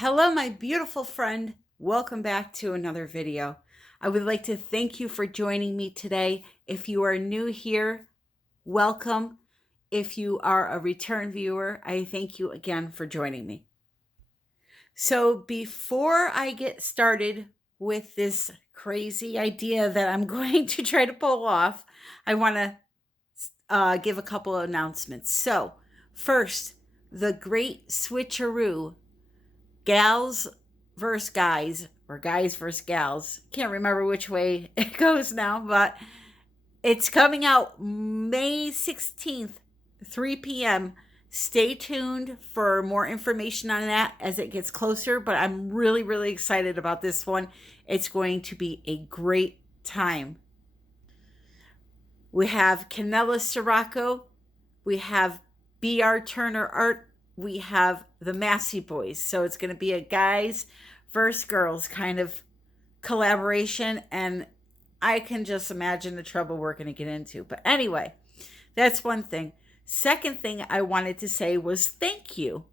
Hello, my beautiful friend. Welcome back to another video. I would like to thank you for joining me today. If you are new here, welcome. If you are a return viewer, I thank you again for joining me. So before I get started with this crazy idea that I'm going to try to pull off, I want to give a couple of announcements. So first, the great switcheroo, gals versus guys, or guys versus gals. Can't remember which way it goes now, but it's coming out May 16th, 3 p.m. Stay tuned for more information on that as it gets closer, but I'm really, really excited about this one. It's going to be a great time. We have Canella Sirocco, we have B.R. Turner Art, we have the Massey Boys. So it's going to be a guys versus girls kind of collaboration, and I can just imagine the trouble we're going to get into. But anyway, that's one thing. Second thing I wanted to say was thank you.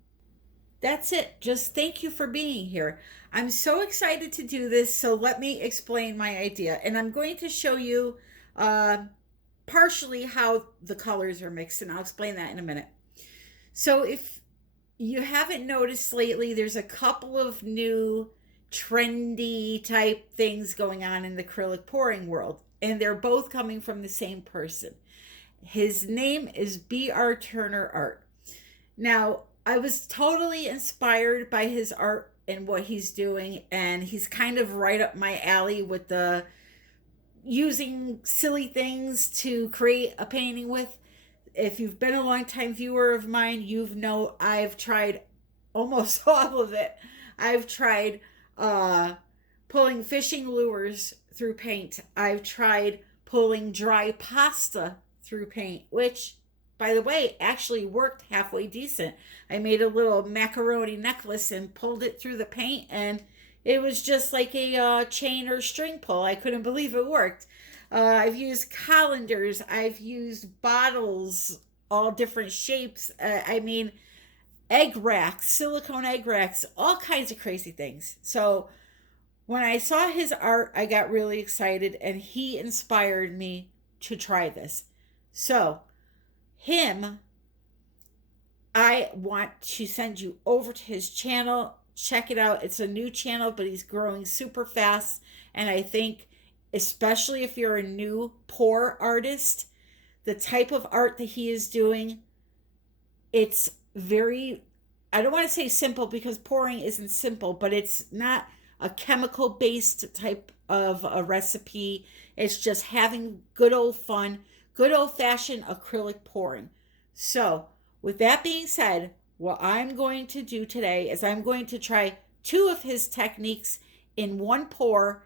That's it. Just thank you for being here. I'm so excited to do this, so let me explain my idea. And I'm going to show you partially how the colors are mixed, and I'll explain that in a minute. So if you haven't noticed lately, there's a couple of new trendy type things going on in the acrylic pouring world, and they're both coming from the same person. His name is B.R. Turner Art. Now, I was totally inspired by his art and what he's doing, and he's kind of right up my alley with the using silly things to create a painting with. If you've been a long-time viewer of mine, you've known I've tried almost all of it. I've tried pulling fishing lures through paint. I've tried pulling dry pasta through paint, which, by the way, actually worked halfway decent. I made a little macaroni necklace and pulled it through the paint, and it was just like a chain or string pull. I couldn't believe it worked. I've used colanders. I've used bottles, all different shapes. I mean, egg racks, silicone egg racks, all kinds of crazy things. So when I saw his art, I got really excited, and he inspired me to try this. So I want to send you over to his channel. Check it out. It's a new channel, but he's growing super fast. And I think, especially if you're a new pour artist, the type of art that he is doing, it's very, I don't want to say simple because pouring isn't simple, but it's not a chemical based type of a recipe. It's just having good old fun, good old fashioned acrylic pouring. So with that being said, what I'm going to do today is I'm going to try two of his techniques in one pour,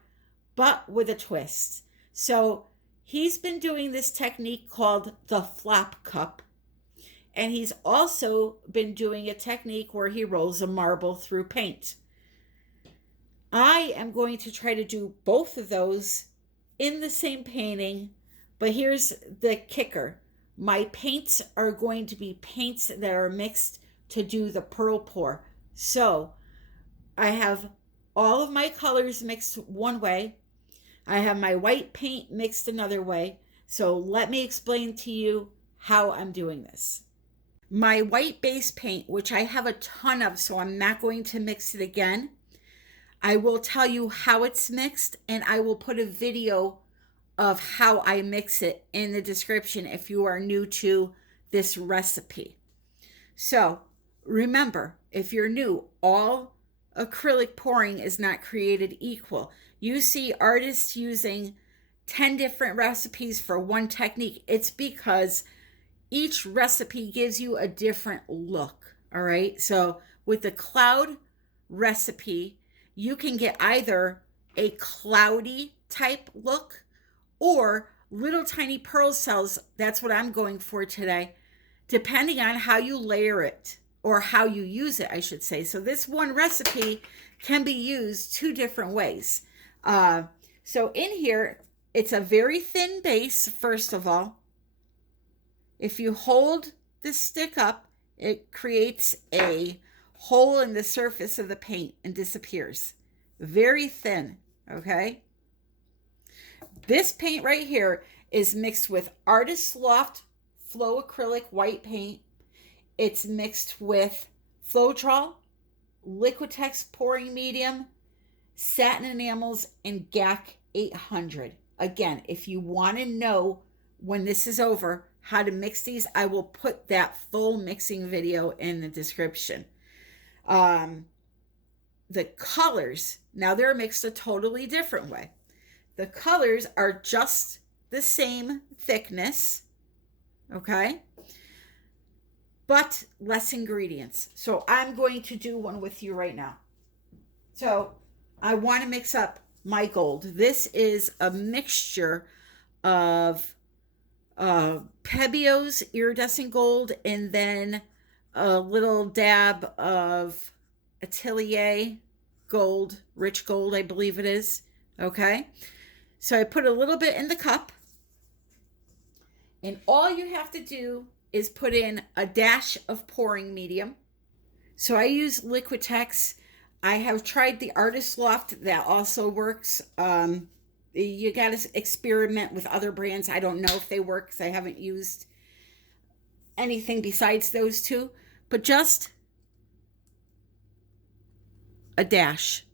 but with a twist. So he's been doing this technique called the flop cup, and he's also been doing a technique where he rolls a marble through paint. I am going to try to do both of those in the same painting, but here's the kicker. My paints are going to be paints that are mixed to do the pearl pour. So I have all of my colors mixed one way. I have my white paint mixed another way. So let me explain to you how I'm doing this. My white base paint, which I have a ton of, so I'm not going to mix it again. I will tell you how it's mixed, and I will put a video of how I mix it in the description if you are new to this recipe. So remember, if you're new, all acrylic pouring is not created equal. You see artists using 10 different recipes for one technique. It's because each recipe gives you a different look. All right. So with the cloud recipe, you can get either a cloudy type look or little tiny pearl cells. That's what I'm going for today, depending on how you layer it or how you use it, I should say. So this one recipe can be used two different ways. So in here, it's a very thin base, first of all. If you hold the stick up, it creates a hole in the surface of the paint and disappears. Very thin, okay? This paint right here is mixed with Artist Loft Flow Acrylic White Paint. It's mixed with Floetrol, Liquitex Pouring Medium, Satin Enamels, and GAC 800. Again, if you want to know when this is over how to mix these, I will put that full mixing video in the description. The colors, now they're mixed a totally different way. The colors are just the same thickness, okay? But less ingredients. So I'm going to do one with you right now. So I want to mix up my gold. This is a mixture of Pebio's iridescent gold and then a little dab of Atelier gold, rich gold, I believe it is. Okay. So I put a little bit in the cup. And all you have to do is put in a dash of pouring medium. So I use Liquitex. I have tried the Artist Loft. That also works. You got to experiment with other brands. I don't know if they work because I haven't used anything besides those two. But just a dash,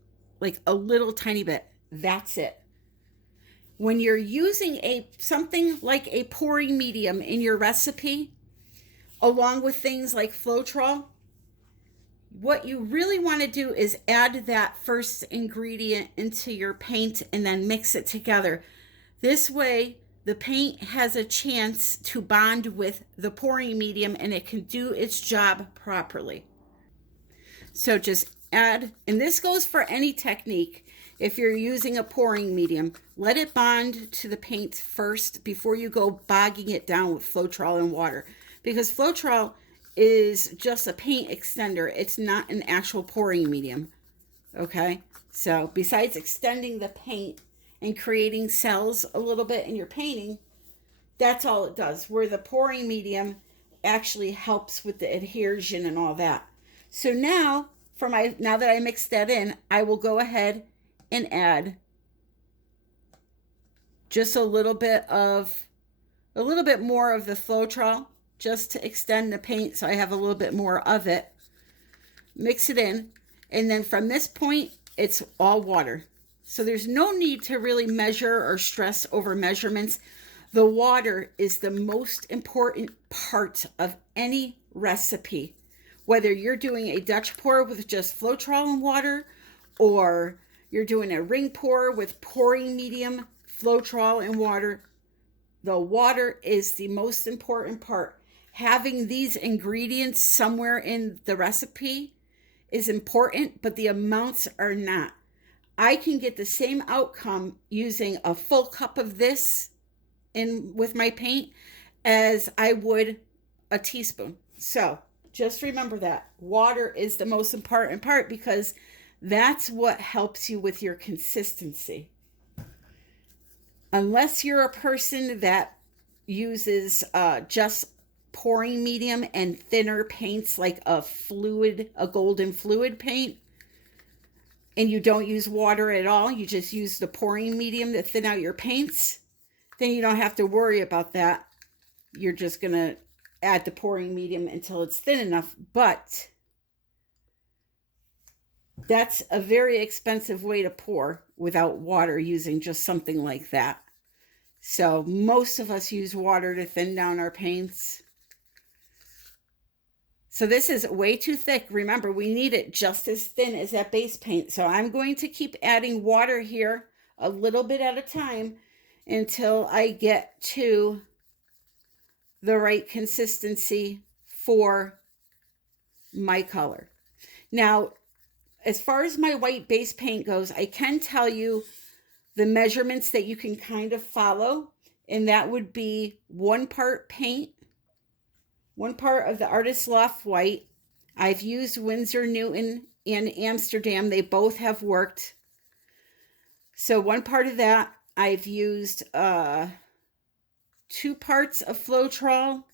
like a little tiny bit. That's it. When you're using something like a pouring medium in your recipe, along with things like Floetrol, what you really want to do is add that first ingredient into your paint and then mix it together. This way, the paint has a chance to bond with the pouring medium and it can do its job properly. So just add, and this goes for any technique. If you're using a pouring medium, let it bond to the paint first before you go bogging it down with Floetrol and water. Because Floetrol is just a paint extender. It's not an actual pouring medium. Okay? So besides extending the paint and creating cells a little bit in your painting, that's all it does. Where the pouring medium actually helps with the adhesion and all that. So now, now that I mixed that in, I will go ahead and add just a little bit more of the Floetrol, just to extend the paint so I have a little bit more of it. Mix it in, and then from this point, it's all water. So there's no need to really measure or stress over measurements. The water is the most important part of any recipe. Whether you're doing a Dutch pour with just Floetrol and water, or you're doing a ring pour with pouring medium, Floetrol and water, the water is the most important part. Having these ingredients somewhere in the recipe is important, but the amounts are not. I can get the same outcome using a full cup of this with my paint as I would a teaspoon. So just remember that water is the most important part because that's what helps you with your consistency. Unless you're a person that uses just pouring medium and thinner paints like a golden fluid paint, and you don't use water at all, you just use the pouring medium to thin out your paints, then you don't have to worry about that. You're just going to add the pouring medium until it's thin enough. But that's a very expensive way to pour without water, using just something like that. So most of us use water to thin down our paints. So this is way too thick. Remember, we need it just as thin as that base paint. So I'm going to keep adding water here a little bit at a time until I get to the right consistency for my color. Now, as far as my white base paint goes, I can tell you the measurements that you can kind of follow, and that would be 1 part paint, 1 part of the Artist Loft white. I've used Winsor Newton and Amsterdam. They both have worked. So 1 part of that. I've used 2 parts of Floetrol.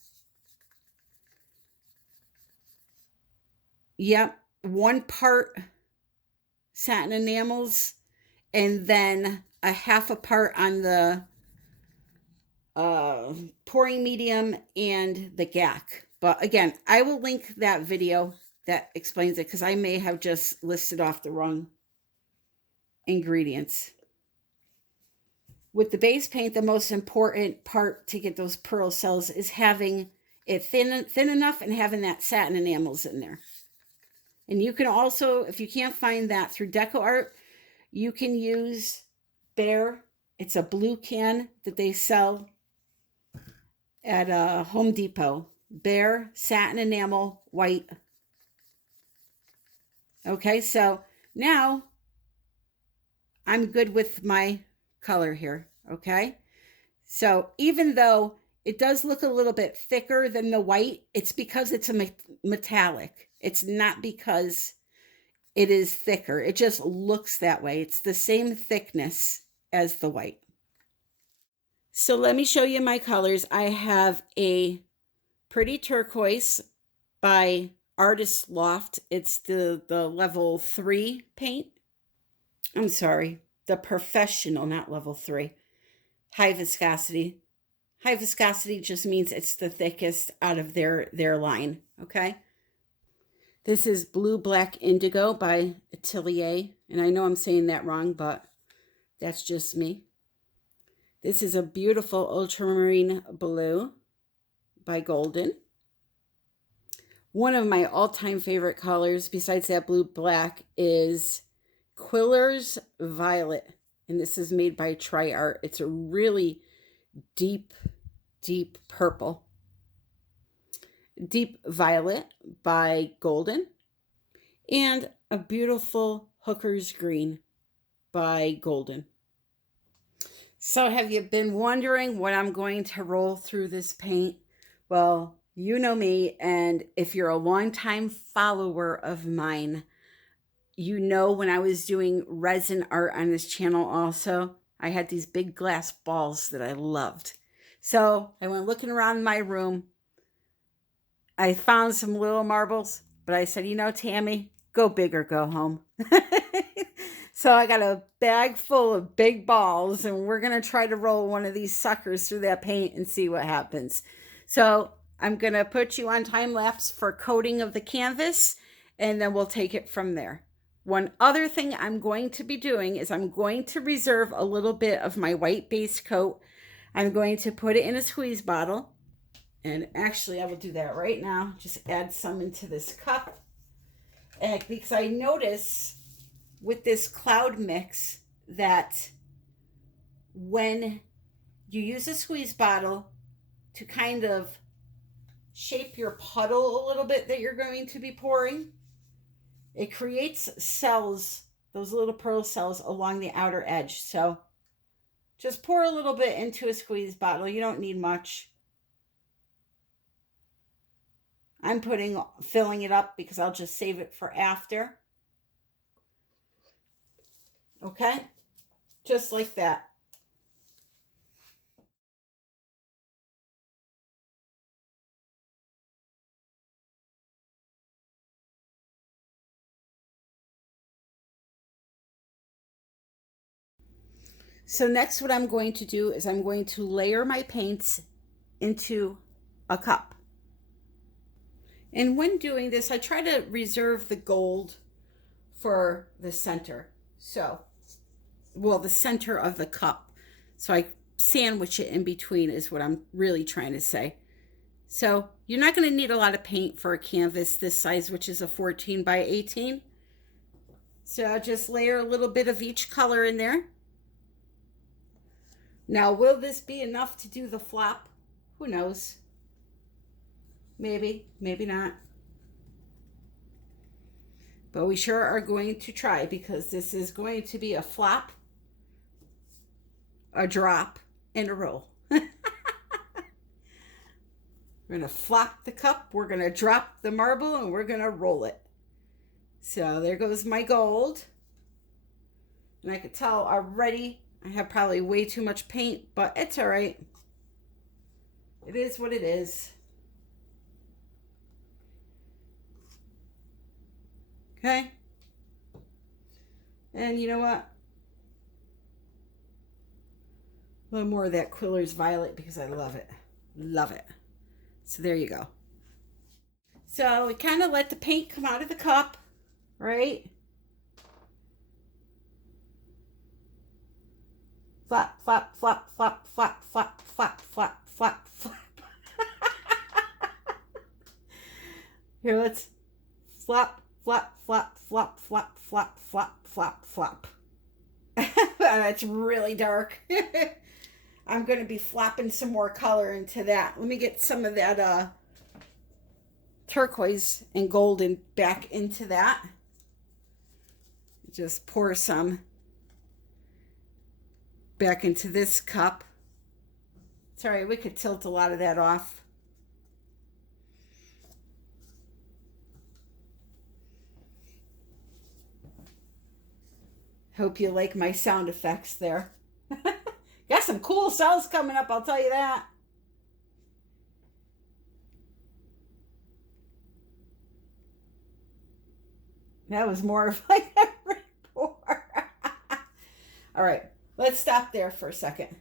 Yep. 1 part satin enamels and then a half a part on the pouring medium and the GAC. But again, I will link that video that explains it because I may have just listed off the wrong ingredients. With the base paint, the most important part to get those pearl cells is having it thin enough and having that satin enamels in there. And you can also, if you can't find that through DecoArt, you can use Bear. It's a blue can that they sell at Home Depot. Bear satin enamel white. Okay, so now I'm good with my color here. Okay, so even though it does look a little bit thicker than the white, it's because it's a metallic. It's not because it is thicker. It just looks that way. It's the same thickness as the white. So let me show you my colors. I have a pretty turquoise by Artist Loft. It's the level 3 paint. I'm sorry, the professional, not level 3. High viscosity. High viscosity just means it's the thickest out of their line, okay? This is Blue Black Indigo by Atelier, and I know I'm saying that wrong, but that's just me. This is a beautiful ultramarine blue by Golden. One of my all-time favorite colors, besides that blue black, is Quiller's Violet, and this is made by TriArt. It's a really deep, deep purple. Deep Violet by Golden, and a beautiful Hooker's Green by Golden. So have you been wondering what I'm going to roll through this paint? Well, you know me, and if you're a longtime follower of mine, you know when I was doing resin art on this channel also, I had these big glass balls that I loved. So I went looking around my room. I found some little marbles, but I said, you know, Tammy, go big or go home. So I got a bag full of big balls, and we're going to try to roll one of these suckers through that paint and see what happens. So I'm going to put you on time lapse for coating of the canvas, and then we'll take it from there. One other thing I'm going to be doing is I'm going to reserve a little bit of my white base coat. I'm going to put it in a squeeze bottle. And actually, I will do that right now. Just add some into this cup. And because I notice with this cloud mix that when you use a squeeze bottle to kind of shape your puddle a little bit that you're going to be pouring, it creates cells, those little pearl cells along the outer edge. So just pour a little bit into a squeeze bottle. You don't need much. I'm filling it up because I'll just save it for after. Okay? Just like that. So next what I'm going to do is I'm going to layer my paints into a cup. And when doing this, I try to reserve the gold for the center. So, well, the center of the cup. So I sandwich it in between is what I'm really trying to say. So you're not going to need a lot of paint for a canvas this size, which is a 14 by 18. So I'll just layer a little bit of each color in there. Now, will this be enough to do the flop? Who knows? Maybe, maybe not. But we sure are going to try because this is going to be a flop, a drop, and a roll. We're going to flop the cup, we're going to drop the marble, and we're going to roll it. So there goes my gold. And I could tell already I have probably way too much paint, but it's all right. It is what it is. Okay? And you know what? A little more of that Quiller's Violet because I love it. Love it. So there you go. So we kind of let the paint come out of the cup, right? Flap, flap, flap, flap, flap, flap, flap, flap, flap, flap. Here, let's flap, flap, flap, flap, flap, flap, flap, flap, flap. That's really dark. I'm going to be flapping some more color into that. Let me get some of that turquoise and golden back into that. Just pour some back into this cup. Sorry, we could tilt a lot of that off. Hope you like my sound effects there. Got some cool sales coming up, I'll tell you that. That was more of like a report. All right, let's stop there for a second.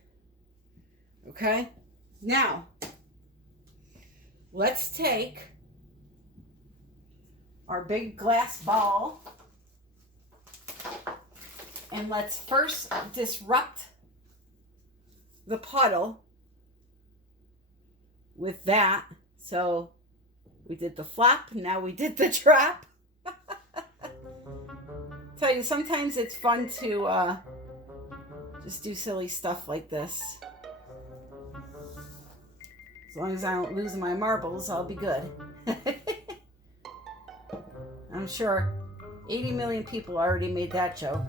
Okay, now let's take our big glass ball and let's first disrupt the puddle with that. So we did the flap, now we did the drop. Tell you, sometimes it's fun to just do silly stuff like this. As long as I don't lose my marbles, I'll be good. I'm sure 80 million people already made that joke.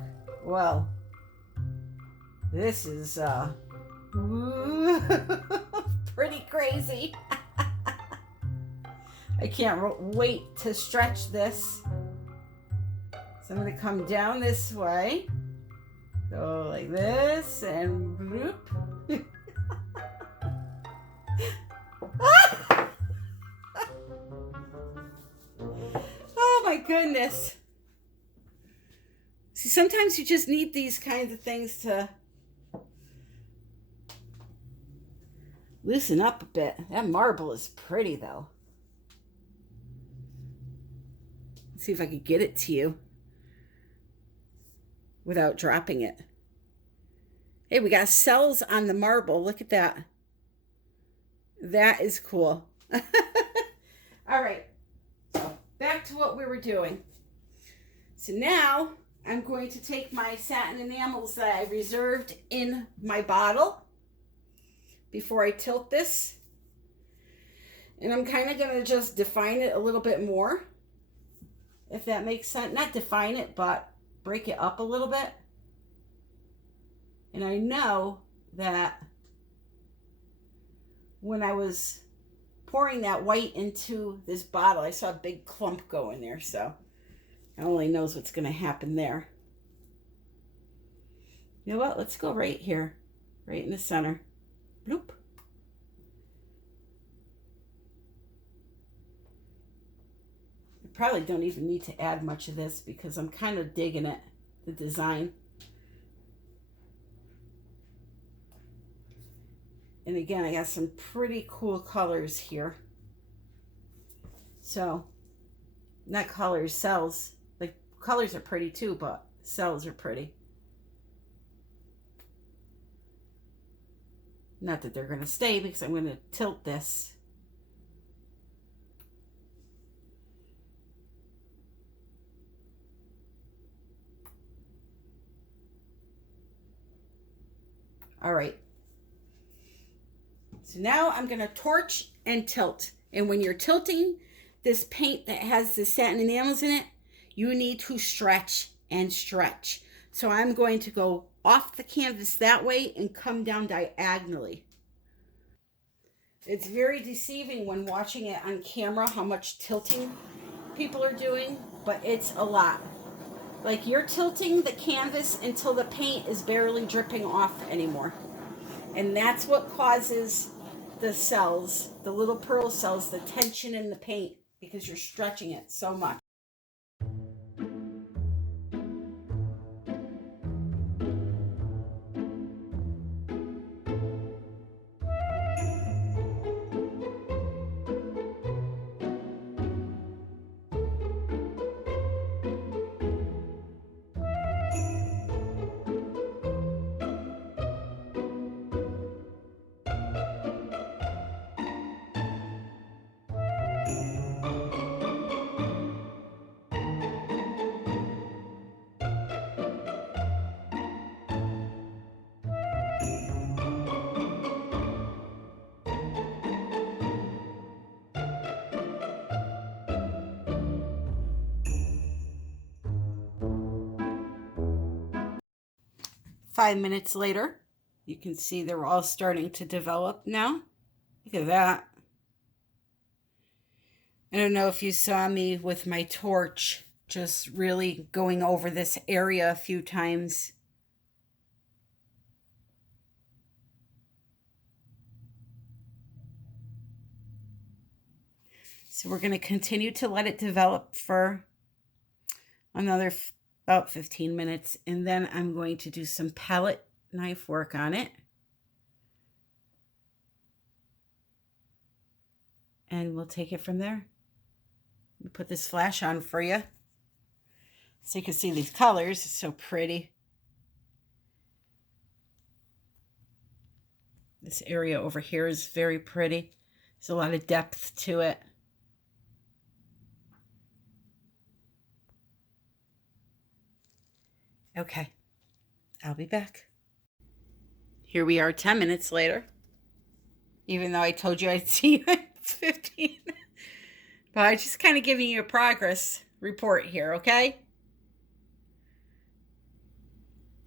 Well, this is pretty crazy. I can't wait to stretch this. So I'm going to come down this way, go like this, and bloop. Oh my goodness. See, sometimes you just need these kinds of things to loosen up a bit. That marble is pretty though. Let's see if I could get it to you without dropping it. Hey, we got cells on the marble. Look at that. That is cool. All right, so back to what we were doing. So now I'm going to take my satin enamels that I reserved in my bottle before I tilt this. And I'm kind of going to just define it a little bit more, if that makes sense. Not define it, but break it up a little bit. And I know that when I was pouring that white into this bottle, I saw a big clump go in there, so God only knows what's going to happen there. You know what? Let's go right here, right in the center. Bloop. I probably don't even need to add much of this because I'm kind of digging it, the design. And again, I got some pretty cool colors here. So, not colors, cells. Like, colors are pretty too, but cells are pretty. Not that they're going to stay because I'm going to tilt this. All right. So now I'm going to torch and tilt. And when you're tilting this paint that has the satin enamels in it, you need to stretch and stretch. So I'm going to go off the canvas that way and come down diagonally. It's very deceiving when watching it on camera how much tilting people are doing, but it's a lot. Like, you're tilting the canvas until the paint is barely dripping off anymore. And that's what causes the cells, the little pearl cells, the tension in the paint, because you're stretching it so much. 5 minutes later, you can see they're all starting to develop now. Look at that. I don't know if you saw me with my torch, just really going over this area a few times. So we're going to continue to let it develop for another about 15 minutes. And then I'm going to do some palette knife work on it. And we'll take it from there. Let me put this flash on for you so you can see these colors. It's so pretty. This area over here is very pretty. There's a lot of depth to it. Okay, I'll be back. Here we are 10 minutes later. Even though I told you I'd see you at 15. But I'm just kind of giving you a progress report here, okay?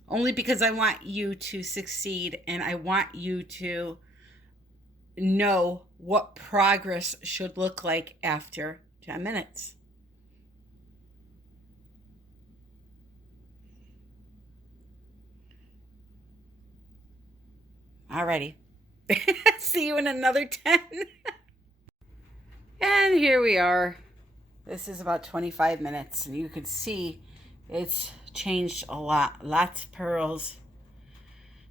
Only because I want you to succeed and I want you to know what progress should look like after 10 minutes. Alrighty. See you in another 10. And here we are. This is about 25 minutes. And you can see it's changed a lot. Lots of pearls.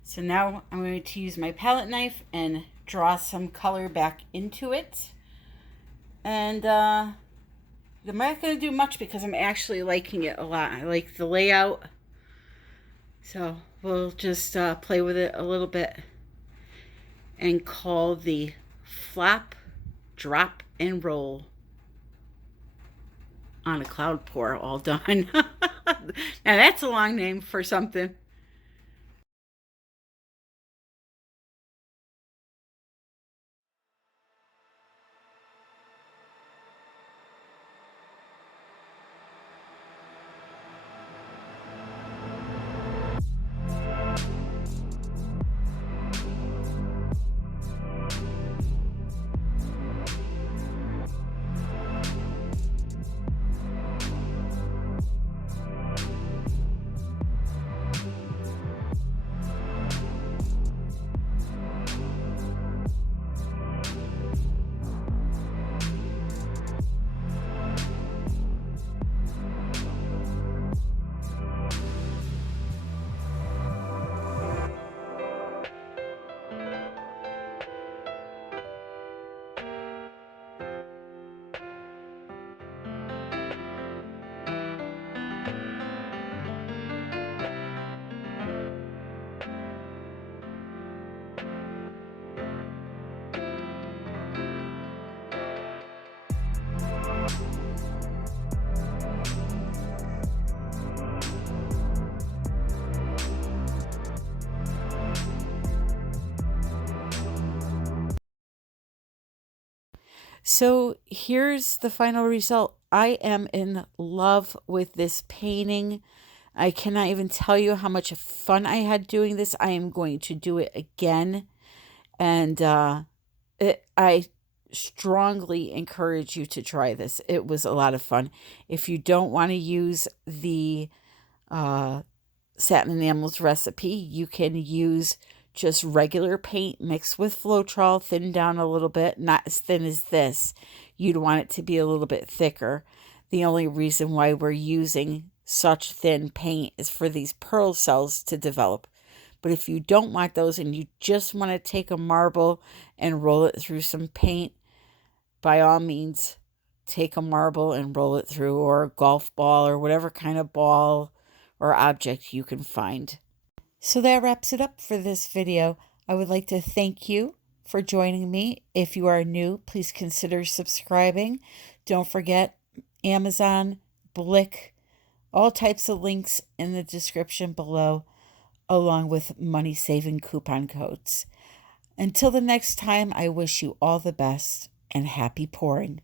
So now I'm going to use my palette knife and draw some color back into it. And I'm not going to do much because I'm actually liking it a lot. I like the layout. So we'll just play with it a little bit and call the flop, drop, and roll on a cloud pour all done. Now that's a long name for something. So here's the final result. I am in love with this painting. I cannot even tell you how much fun I had doing this. I am going to do it again. And I strongly encourage you to try this. It was a lot of fun. If you don't want to use the Satin Enamels recipe, you can use just regular paint mixed with Floetrol, thinned down a little bit, not as thin as this. You'd want it to be a little bit thicker. The only reason why we're using such thin paint is for these pearl cells to develop. But if you don't want those and you just want to take a marble and roll it through some paint, by all means, take a marble and roll it through, or a golf ball or whatever kind of ball or object you can find. So that wraps it up for this video. I would like to thank you for joining me. If you are new, please consider subscribing. Don't forget Amazon, Blick, all types of links in the description below, along with money-saving coupon codes. Until the next time, I wish you all the best and happy pouring.